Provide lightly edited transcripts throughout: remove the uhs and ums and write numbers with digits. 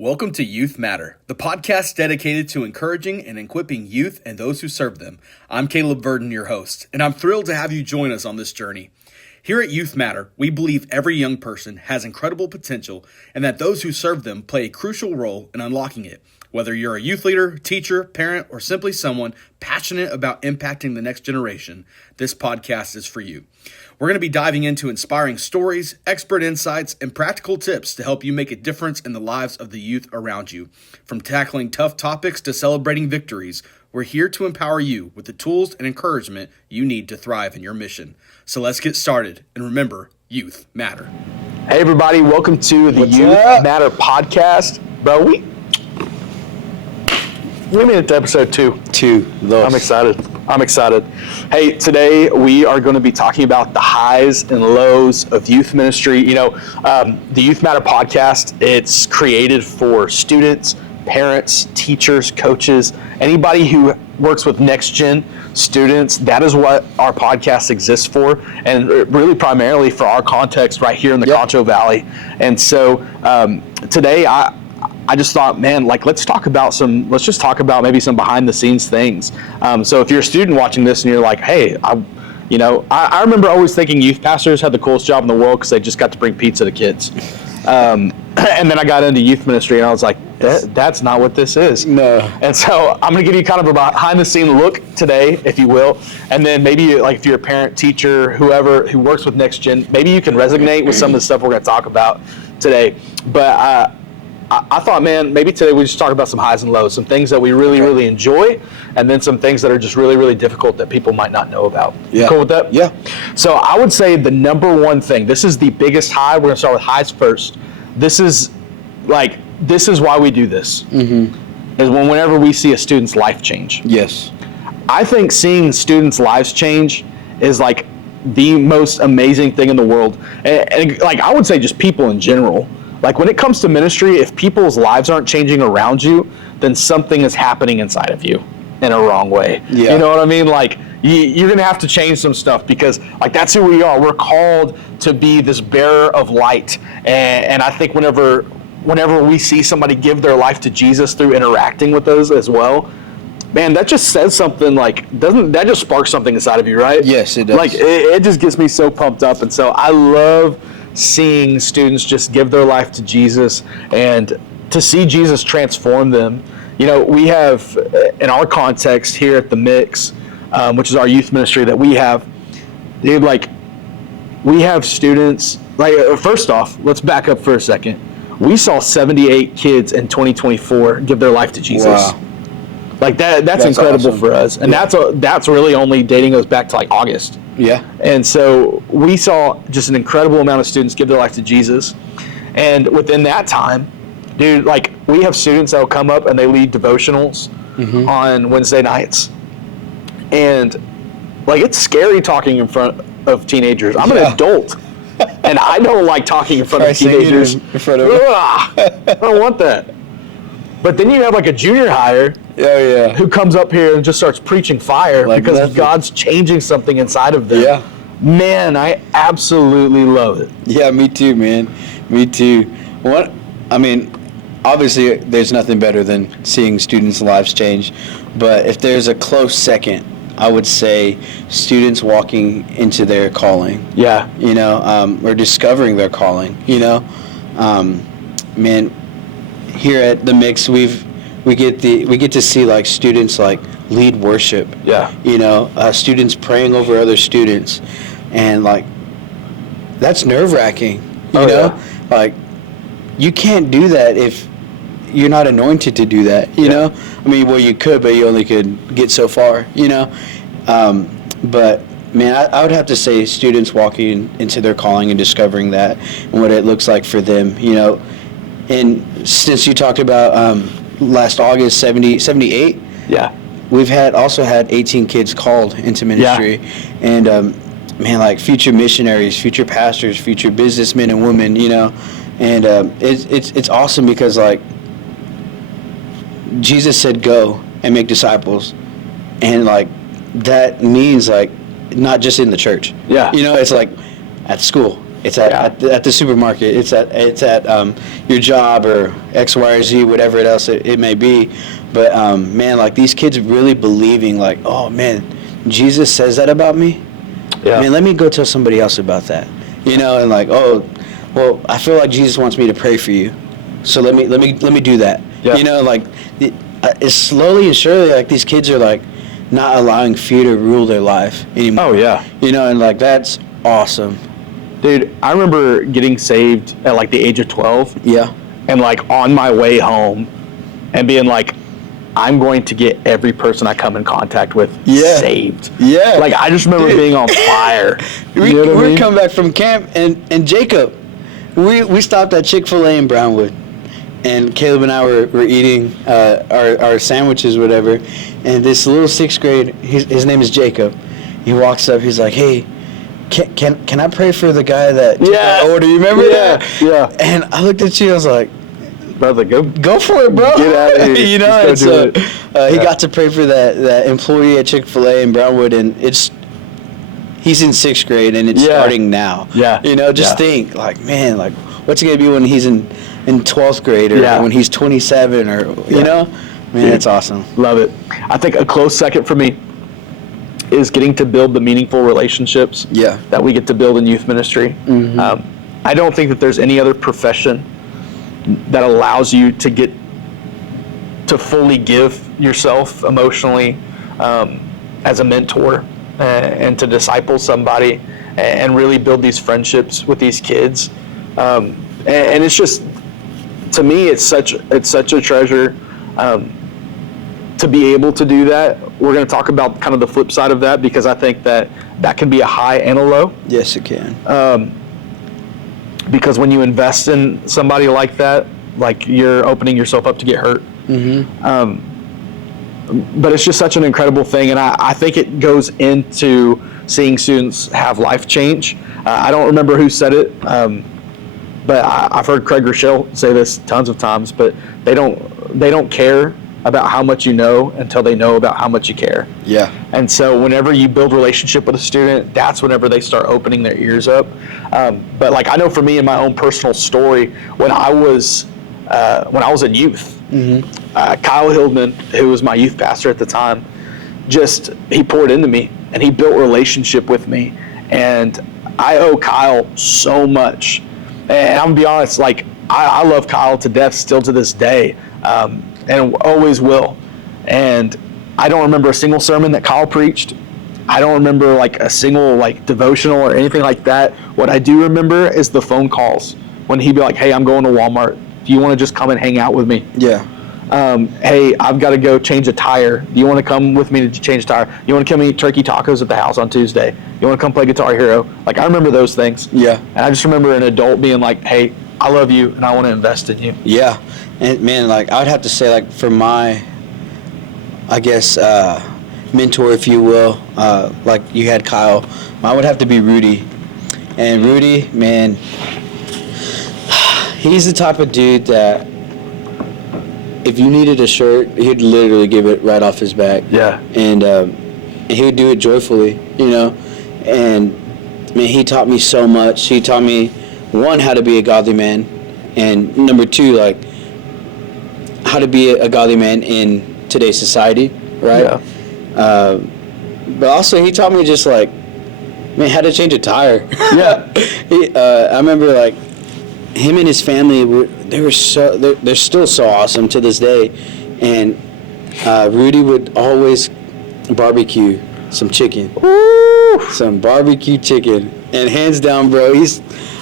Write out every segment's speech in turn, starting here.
Welcome to Youth Matter, the podcast dedicated to encouraging and equipping youth and those who serve them. I'm Caleb Verdon, your host, and I'm thrilled to have you join us on this journey. Here at Youth Matter, we believe every young person has incredible potential and that those who serve them play a crucial role in unlocking it. Whether you're a youth leader, teacher, parent, or simply someone passionate about impacting the next generation, this podcast is for you. We're going to be diving into inspiring stories, expert insights, and practical tips to help you make a difference in the lives of the youth around you. From tackling tough topics to celebrating victories, we're here to empower you with the tools and encouragement you need to thrive in your mission. So let's get started. And remember, youth matter. Hey everybody, welcome to the Youth Matter podcast. Bro, we made it to episode 2. I'm excited. Hey, today we are going to be talking about the highs and lows of youth ministry. You know, the Youth Matter podcast, it's created for students, parents, teachers, coaches, anybody who works with next gen students. That is what our podcast exists for, and really primarily for our context right here in the Concho Valley. And so today I just thought, man, let's just talk about maybe some behind the scenes things. So if you're a student watching this and you're like, hey, I remember always thinking youth pastors had the coolest job in the world because they just got to bring pizza to kids. And then I got into youth ministry and I was like, that's not what this is. No. And so I'm going to give you kind of a behind the scene look today, if you will. And then maybe if you're a parent, teacher, whoever who works with next gen, maybe you can resonate with some of the stuff we're going to talk about today. But I thought, man, maybe today we just talk about some highs and lows, some things that we really, really enjoy, and then some things that are just really, really difficult that people might not know about. Yeah. You cool with that? Yeah. So I would say the number one thing, this is the biggest high. We're going to start with highs first. This is why we do this. Mm-hmm. Is whenever we see a student's life change. Yes. I think seeing students' lives change is like the most amazing thing in the world. And I would say just people in general. Like when it comes to ministry, if people's lives aren't changing around you, then something is happening inside of you in a wrong way. Yeah. You know what I mean? Like you're going to have to change some stuff because that's who we are. We're called to be this bearer of light. And I think whenever we see somebody give their life to Jesus through interacting with those as well, man, that just says something doesn't that just spark something inside of you, right? Yes, it does. It just gets me so pumped up. And so I love seeing students just give their life to Jesus and to see Jesus transform them. You know, we have, in our context here at the Mix, which is our youth ministry that we have, dude, we have students, first off, let's back up for a second. We saw 78 kids in 2024 give their life to Jesus. Wow. That's incredible awesome for us. And that's really only dating us back to August. Yeah. And so we saw just an incredible amount of students give their life to Jesus. And within that time, dude, we have students that will come up and they lead devotionals on Wednesday nights. And it's scary talking in front of teenagers. I'm an adult. And I don't like talking in front of teenagers. In front of I don't want that. But then you have a junior hire who comes up here and just starts preaching fire because God's changing something inside of them. Yeah. Man, I absolutely love it. Yeah, me too, man. Me too. Obviously there's nothing better than seeing students' lives change. But if there's a close second, I would say students walking into their calling. Yeah. You know, or discovering their calling, you know. Man, here at the Mix, we get to see students lead worship. Yeah. You know, students praying over other students, and that's nerve-wracking. You know, you can't do that if you're not anointed to do that. You know, you could, but you only could get so far. You know, but man, I would have to say students walking into their calling and discovering that and what it looks like for them. You know. And since you talked about last August, 78, we've also had 18 kids called into ministry. Yeah. And future missionaries, future pastors, future businessmen and women, you know. And it's awesome because Jesus said go and make disciples, and that means not just in the church. Yeah. You know, it's at school. It's at the supermarket. It's at your job or X, Y, or Z, whatever else it may be. But man, like these kids really believing, like, oh man, Jesus says that about me. Yeah. Man, let me go tell somebody else about that. And like, oh, well, I feel like Jesus wants me to pray for you, so let me do that. Yeah. Like it's slowly and surely, like these kids are like not allowing fear to rule their life anymore. Oh yeah. And like that's awesome. Dude, I remember getting saved at like the age of 12. Yeah. And like on my way home and being like, I'm going to get every person I come in contact with saved. Yeah. Like I just remember being on fire. We come back from camp and Jacob, we stopped at Chick-fil-A in Brownwood. And Caleb and I were eating our sandwiches, whatever. And this little 6th grade, his name is Jacob. He walks up. He's like, "Hey, can I pray for the guy that took our order? You remember that?" Yeah. And I looked at you. I was like, "Brother, go for it, bro." Get out of here. And so he got to pray for that employee at Chick-fil-A in Brownwood, and he's in 6th grade, and it's starting now. Yeah. Just think, like, man, like, what's it gonna be when he's in 12th grade or when he's 27 or man, it's awesome. Love it. I think a close second for me is getting to build the meaningful relationships that we get to build in youth ministry. Mm-hmm. I don't think that there's any other profession that allows you to get to fully give yourself emotionally as a mentor and to disciple somebody and really build these friendships with these kids. And it's just, to me, it's such a treasure to be able to do that. We're going to talk about kind of the flip side of that, because I think that can be a high and a low. Yes, it can. Because when you invest in somebody like that, like you're opening yourself up to get hurt. Mm-hmm. But it's just such an incredible thing, and I think it goes into seeing students have life change. I don't remember who said it. But I've heard Craig Rochelle say this tons of times, but they don't care about how much you know until they know about how much you care. Yeah. And so whenever you build relationship with a student, that's whenever they start opening their ears up. But like I know for me in my own personal story, when I was in youth, Kyle Hildman, who was my youth pastor at the time, he poured into me and he built a relationship with me. And I owe Kyle so much. And I'm gonna be honest, like I love Kyle to death still to this day, and always will. And I don't remember a single sermon that Kyle preached. I don't remember like a single like devotional or anything like that. What I do remember is the phone calls when he'd be like, "Hey, I'm going to Walmart. Do you want to just come and hang out with me?" Yeah. Hey, I've got to go change a tire. Do you want to come with me to change a tire? You want to come eat turkey tacos at the house on Tuesday? You want to come play Guitar Hero? Like, I remember those things. Yeah. And I just remember an adult being like, "Hey, I love you and I want to invest in you." Yeah. And man, like I would have to say, like for my, I guess, mentor, if you will, like you had Kyle, I would have to be Rudy. And Rudy, man, he's the type of dude that if you needed a shirt, he'd literally give it right off his back. Yeah. And he would do it joyfully, And man, he taught me so much. He taught me, one, how to be a godly man, and number two, like how to be a godly man in today's society, right? Yeah. But also, he taught me just like, man, how to change a tire. Yeah. I remember like him and his family they're still so awesome to this day, and Rudy would always barbecue some chicken. Woo! Some barbecue chicken, and hands down, bro,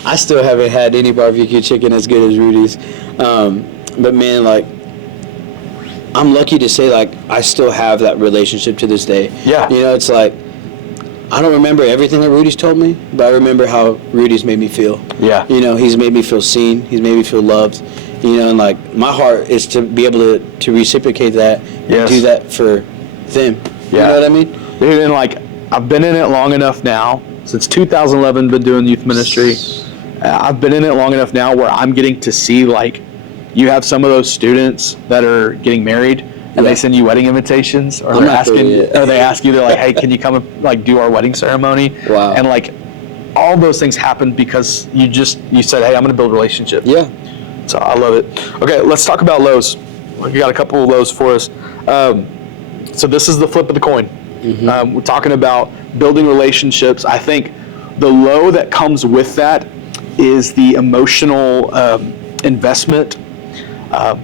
I still haven't had any barbecue chicken as good as Rudy's. But man, like I'm lucky to say like I still have that relationship to this day. Yeah. It's like I don't remember everything that Rudy's told me, but I remember how Rudy's made me feel. Yeah. He's made me feel seen. He's made me feel loved. And like my heart is to be able to reciprocate that and do that for them. Yeah. You know what I mean? Dude, and like I've been in it long enough now, since 2011, been doing youth ministry. I've been in it long enough now where I'm getting to see like you have some of those students that are getting married and they send you wedding invitations, or they ask you, they're like, "Hey, can you come and like do our wedding ceremony?" Wow. And like all those things happened because you said, hey, I'm going to build a relationship. Yeah. So I love it. Okay, let's talk about lows. We got a couple of lows for us. So this is the flip of the coin. Mm-hmm. We're talking about building relationships. I think the low that comes with that is the emotional investment, but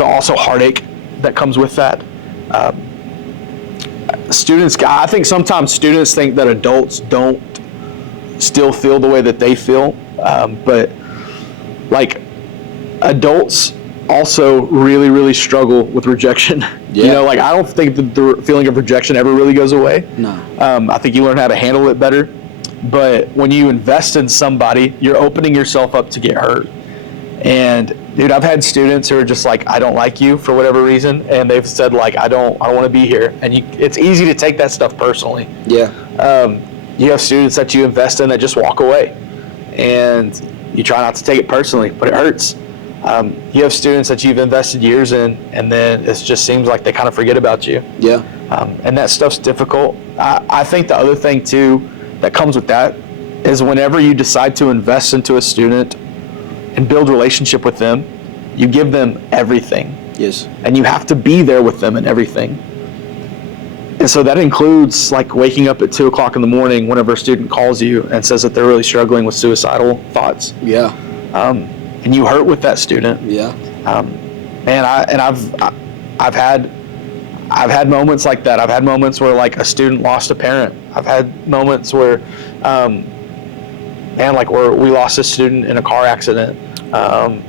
also heartache that comes with that. I think sometimes students think that adults don't still feel the way that they feel, but like adults also really, really struggle with rejection. Yeah. You know, like I don't think that the feeling of rejection ever really goes away. No. I think you learn how to handle it better. But when you invest in somebody, you're opening yourself up to get hurt. And dude, I've had students who are just like, I don't like you for whatever reason, and they've said like, I don't want to be here. And it's easy to take that stuff personally. Yeah. You have students that you invest in that just walk away, and you try not to take it personally, but it hurts. You have students that you've invested years in, and then it just seems like they kind of forget about you. Yeah. And that stuff's difficult. I think the other thing too that comes with that is whenever you decide to invest into a student and build a relationship with them, you give them everything. Yes. And you have to be there with them in everything. And so that includes like waking up at 2 o'clock in the morning whenever a student calls you and says that they're really struggling with suicidal thoughts. Yeah. And you hurt with that student. Yeah. I've had moments like that. I've had moments where like a student lost a parent. I've had moments where, where we lost a student in a car accident,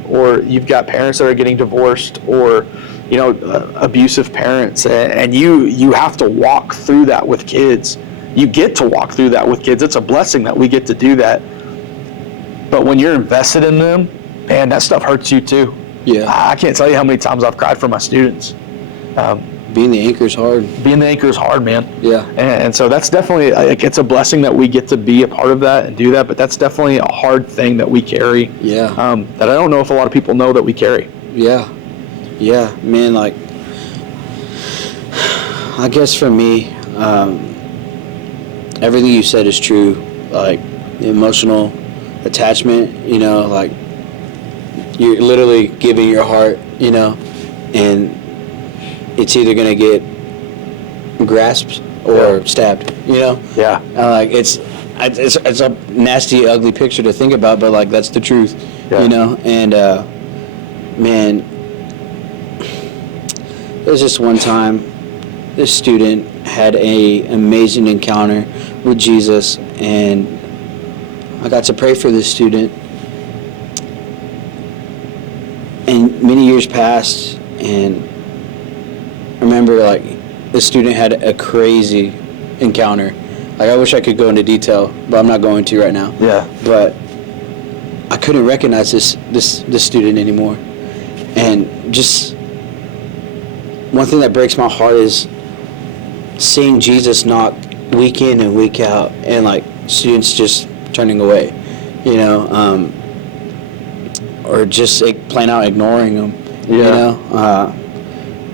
or you've got parents that are getting divorced, or abusive parents, and you have to walk through that with kids. You get to walk through that with kids. It's a blessing that we get to do that. But when you're invested in them, man, that stuff hurts you too. Yeah. I can't tell you how many times I've cried for my students. Being the anchor is hard. Being the anchor is hard, man. Yeah. And so that's definitely, it's a blessing that we get to be a part of that and do that, but that's definitely a hard thing that we carry. Yeah. That I don't know if a lot of people know that we carry. Yeah. Yeah, man, like, I guess for me, everything you said is true. Like, the emotional attachment, like, you're literally giving your heart, and it's either going to get grasped or stabbed, Yeah. Like, it's a nasty, ugly picture to think about, but, like, that's the truth, Yeah. And, man, there was just one time this student had an amazing encounter with Jesus, and I got to pray for this student. And many years passed, and I remember, like, the student had a crazy encounter. Like, I wish I could go into detail, but I'm not going to right now. Yeah. But I couldn't recognize this student anymore. And just one thing that breaks my heart is seeing Jesus knock week in and week out, and like students just turning away, or just plain out ignoring them.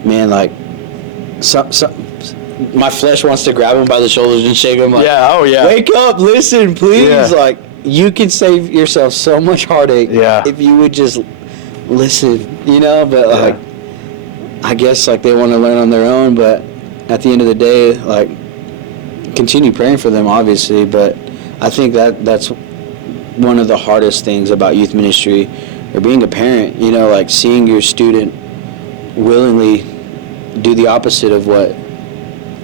Man, like my flesh wants to grab them by the shoulders and shake them. Like, Yeah. Oh yeah. wake up, listen, please. Yeah. Like, you can save yourself so much heartache if you would just listen, but like, I guess like they want to learn on their own, but at the end of the day, like, continue praying for them, obviously, but I think that's one of the hardest things about youth ministry or being a parent, like seeing your student willingly do the opposite of what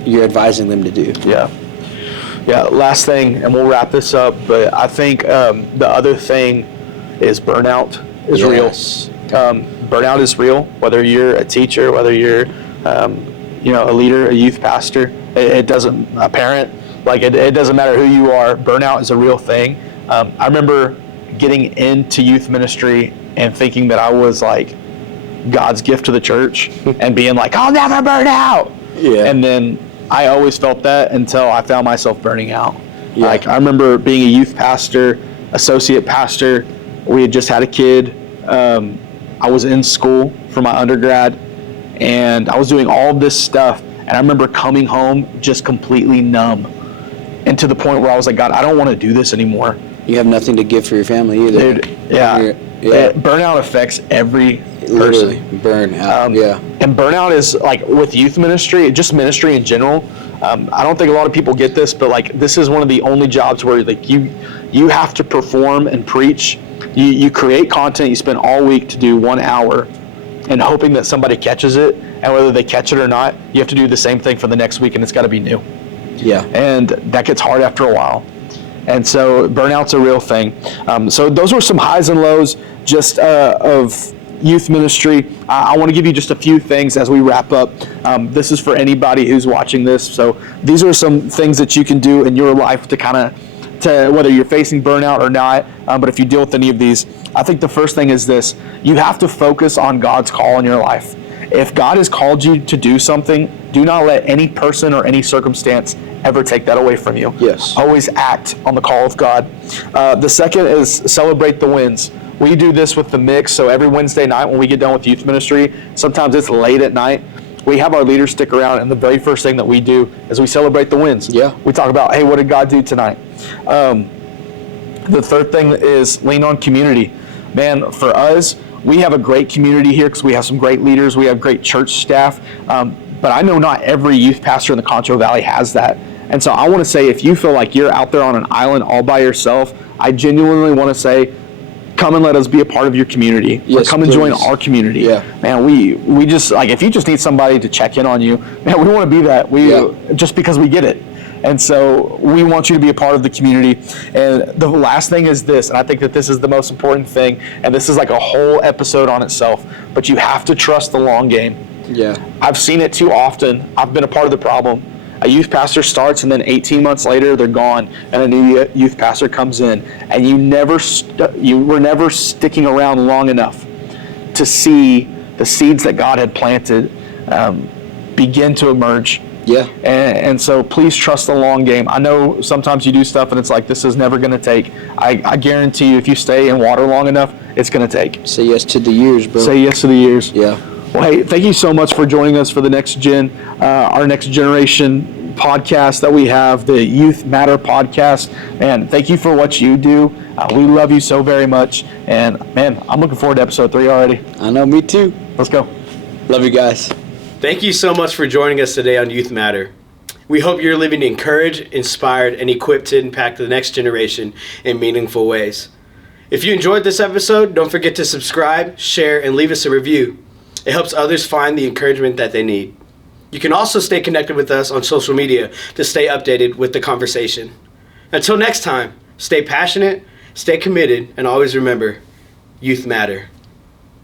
you're advising them to do. Yeah. Yeah, last thing, and we'll wrap this up, but I think the other thing is burnout is real. Burnout is real, whether you're a teacher, whether you're a leader, a youth pastor, it doesn't, a parent, like it doesn't matter who you are, burnout is a real thing. I remember getting into youth ministry and thinking that I was like God's gift to the church and being like, I'll never burn out. Yeah. And then I always felt that until I found myself burning out. Yeah. Like, I remember being a youth pastor, associate pastor. We had just had a kid. I was in school for my undergrad, and I was doing all this stuff. And I remember coming home just completely numb. and to the point where I was like, God, I don't want to do this anymore. You have nothing to give for your family either. Dude, yeah. Burnout affects every Literally, person. burnout. And burnout is like with youth ministry, just ministry in general. I don't think a lot of people get this, but like this is one of the only jobs where like you have to perform and preach. You create content. You spend all week to do 1 hour, and hoping that somebody catches it. And whether they catch it or not, you have to do the same thing for the next week, and it's got to be new. Yeah. And that gets hard after a while. And so burnout's a real thing. So those were some highs and lows just of youth ministry. I want to give you just a few things as we wrap up. This is for anybody who's watching this. So these are some things that you can do in your life to whether you're facing burnout or not. But if you deal with any of these, I think the first thing is this: you have to focus on God's call in your life. If God has called you to do something, do not let any person or any circumstance ever take that away from you. Yes. Always act on the call of God. The second is celebrate the wins. We do this with the mix. So every Wednesday night when we get done with youth ministry, sometimes it's late at night, we have our leaders stick around, and the very first thing that we do is we celebrate the wins. Yeah. We talk about, hey, what did God do tonight? The third thing is lean on community. Man, for us, we have a great community here because we have some great leaders. We have great church staff. But I know not every youth pastor in the Concho Valley has that. And so I want to say, if you feel like you're out there on an island all by yourself, I genuinely want to say, come and let us be a part of your community. Yes, or come and join our community. Yeah. Man, we just, like, if you just need somebody to check in on you, man, we want to be that. Just because we get it. And so we want you to be a part of the community. And the last thing is this, and I think that this is the most important thing, and this is like a whole episode on itself, but you have to trust the long game. Yeah. I've seen it too often. I've been a part of the problem. A youth pastor starts, and then 18 months later, they're gone, and a new youth pastor comes in, and you were never sticking around long enough to see the seeds that God had planted begin to emerge. Yeah. And so please trust the long game. I know sometimes you do stuff and it's like, this is never going to take. I guarantee you, if you stay in water long enough, it's going to take. Say yes to the years, bro. Say yes to the years. Yeah. Well, hey, thank you so much for joining us for the our next generation podcast that we have, the Youth Matter podcast. Man, thank you for what you do. We love you so very much. And man, I'm looking forward to episode 3 already. I know, me too. Let's go. Love you guys. Thank you so much for joining us today on Youth Matter. We hope you're living encouraged, inspired, and equipped to impact the next generation in meaningful ways. If you enjoyed this episode, don't forget to subscribe, share, and leave us a review. It helps others find the encouragement that they need. You can also stay connected with us on social media to stay updated with the conversation. Until next time, stay passionate, stay committed, and always remember, Youth Matter.